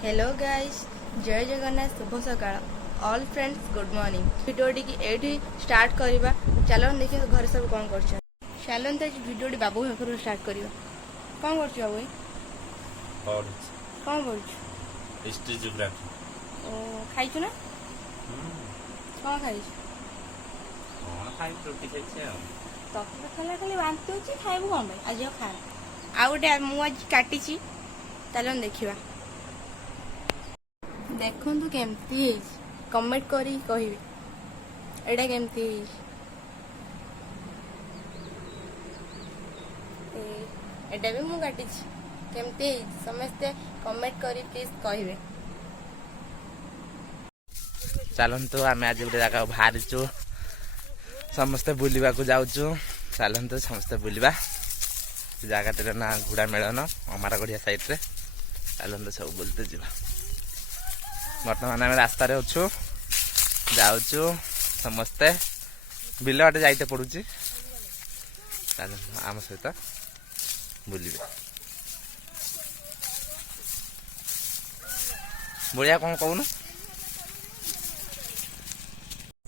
Hello guys, जय जगन्नाथ, शुभ सकाळ all friends, good morning. भिडियोटी की एठी स्टार्ट करवा। चलो देखिए तो घर सब कौन कर। चलो तो भिडियोटी बाबू घर स्टार्ट करवा। कौन कर बाबू? कौन कर हिस्ट्री जियोग्राफी। खाइछु ना? कौन खाइछु? कौन खाइ रोटी खाइछे आ। तक खाला खाली बांति होची, खाइबु कोन भाई? आज खा आ गोटे मु आज काटिची। चलो देखिबा। देखु केमती कमेंट करी कहिबे एटा केमती एटा भी मु काटी केमती समस्ते कमेंट करी प्लीज कहिबे। चलतु आम आज गोटे जगह बाहर समस्ते बुलवा को जाऊँ। चलतु समस्ते बुलवा जगह ना घोड़ा मेलन अमार गढ़िया साइड रे। चलतु सब बुलते जावा। बर्तमान आम रास्त अच्छु जाऊँ समस्ते बिल बाटे जाइते पड़ुची। चल आम सहित बुलिबे। बढ़िया कौन कहून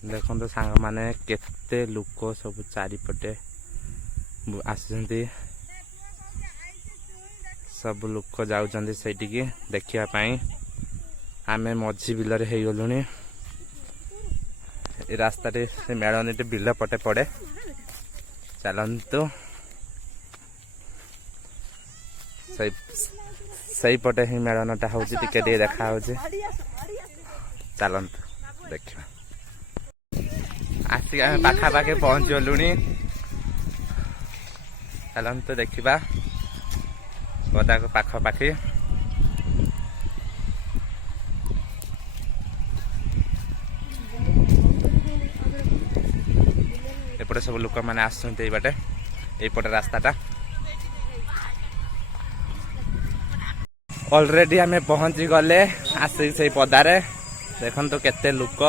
देखो सांग माने केते लोक सब चारिपटे आसुचंती। सब लोक जाउचंती सेटिकी देखिया पाई। आमे मझी बिलरे हे गलुनी। ए रास्ता रे से मेळनीटे बिल पटे पड़े। चलंतु सही पटे ही मेळनटा होची टिके टिके देखा होची। चलंतु देखिबा। आसी आमे पाखा पाखे पहुंच गलुनी। चलंतु देखिबा गोदा को पाखा पाखी। एपटे सब लोक मैंने आसते बाटे एपटे रास्ताटा। ऑलरेडी आमे पहुंची गले आसी से पदारे। देखन तो केते लोक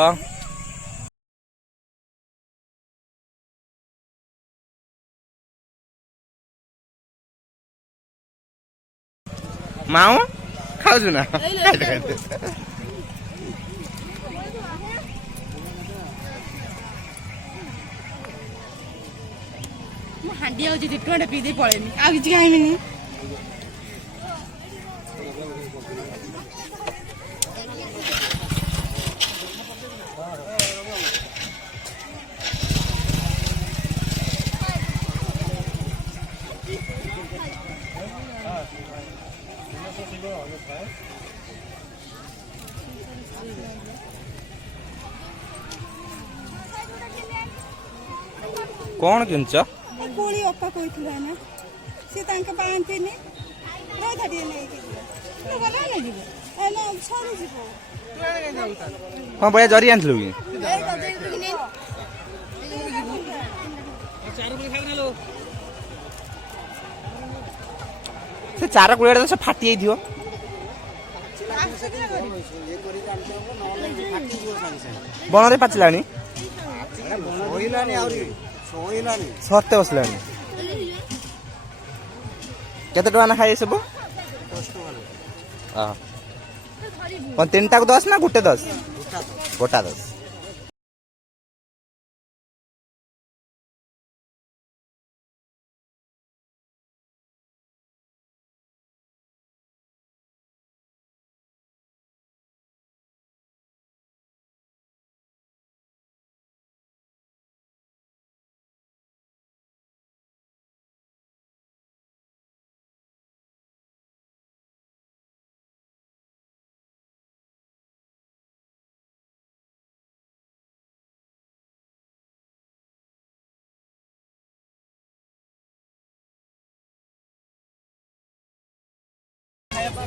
माऊ खाऊ ना। हांडी आउची टोटे पी दे पळेनी आ किछ खाइमिनी। कौन किंच कोली अप्पा कहिथिला ना से तांका बांतिनी रो धरिए नै के तो गला नै जीवो एना छोरी जीवो हां बया जरी आनथलु की ए गजै कि नै चार गुली खाइ गेलो से चार गुलिया से फाटी आइ दियो। बन रे पाचलानी सोइलानी आउरी सोइलानी सत्ते बसलानी। केते टका ना खाइ सब? 10 टका। हां कोन तीनटा को 10 ना गुटे 10? गोटा 10।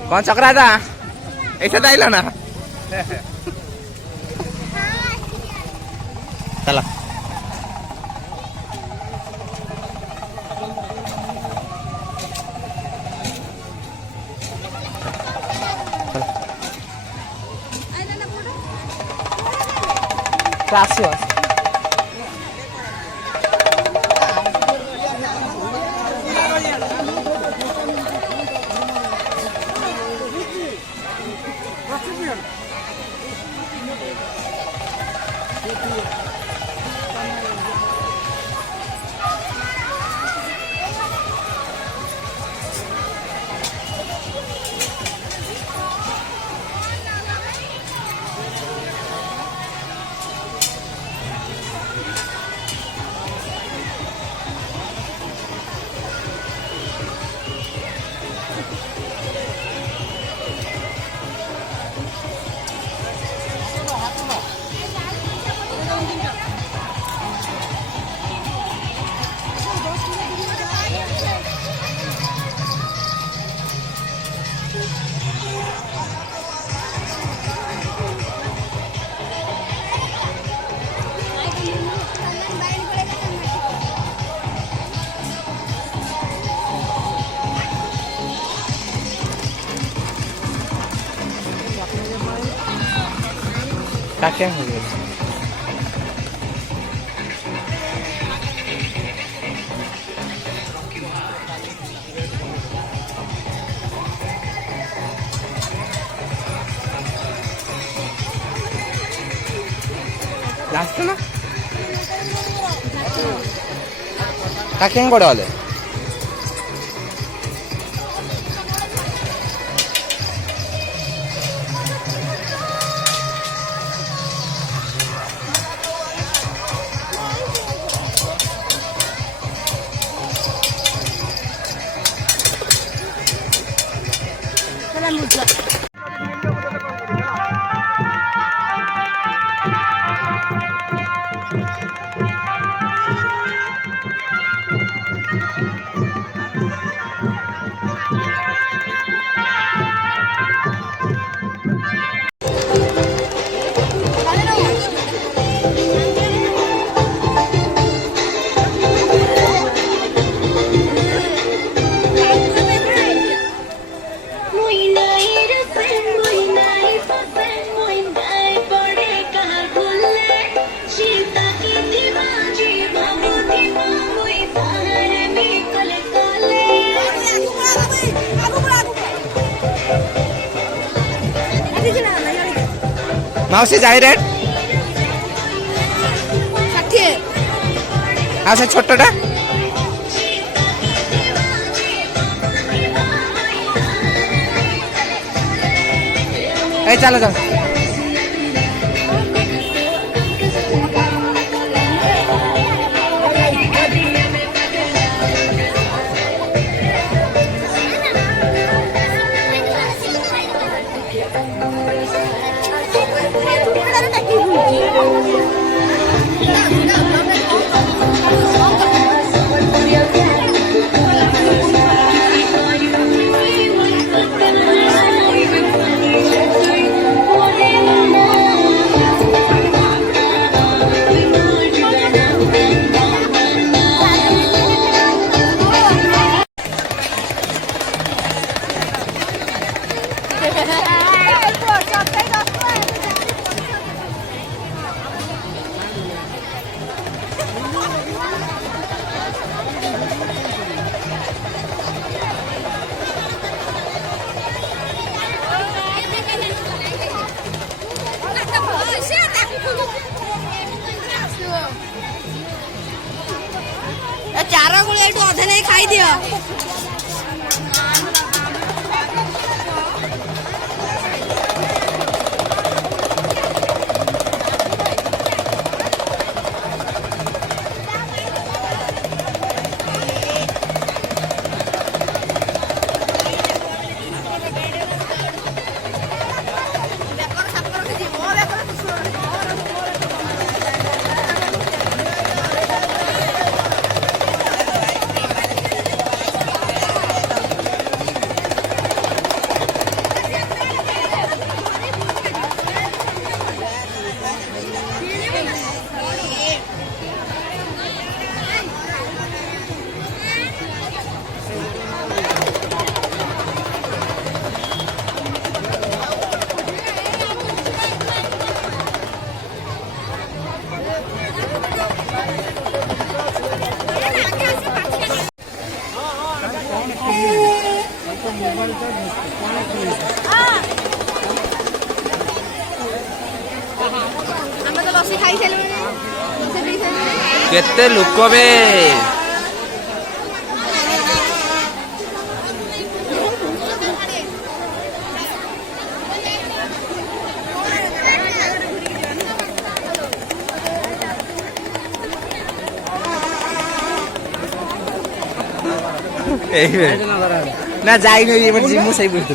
कौन चक्रा था ऐसे दाइला ना। चला gracias। Kakek gitu. Last na? Kakek bada wale. माउसी जाई रेट 60 आ से छोटटा ए चलो चलो चारा गुड़ एटू अधे नहीं खाई दियो केते लोक बे ना जाइन म सही बुझ्छु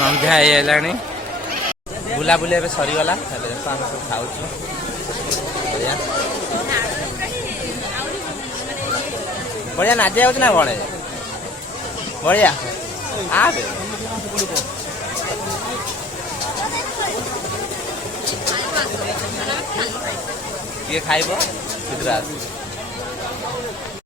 संध्या है बुलाबुली ए सरीगला आम सब खाऊ बढ़िया बढ़िया नाचे जाऊँ ना बड़े बढ़िया आ किए खाइब शीघ्र आस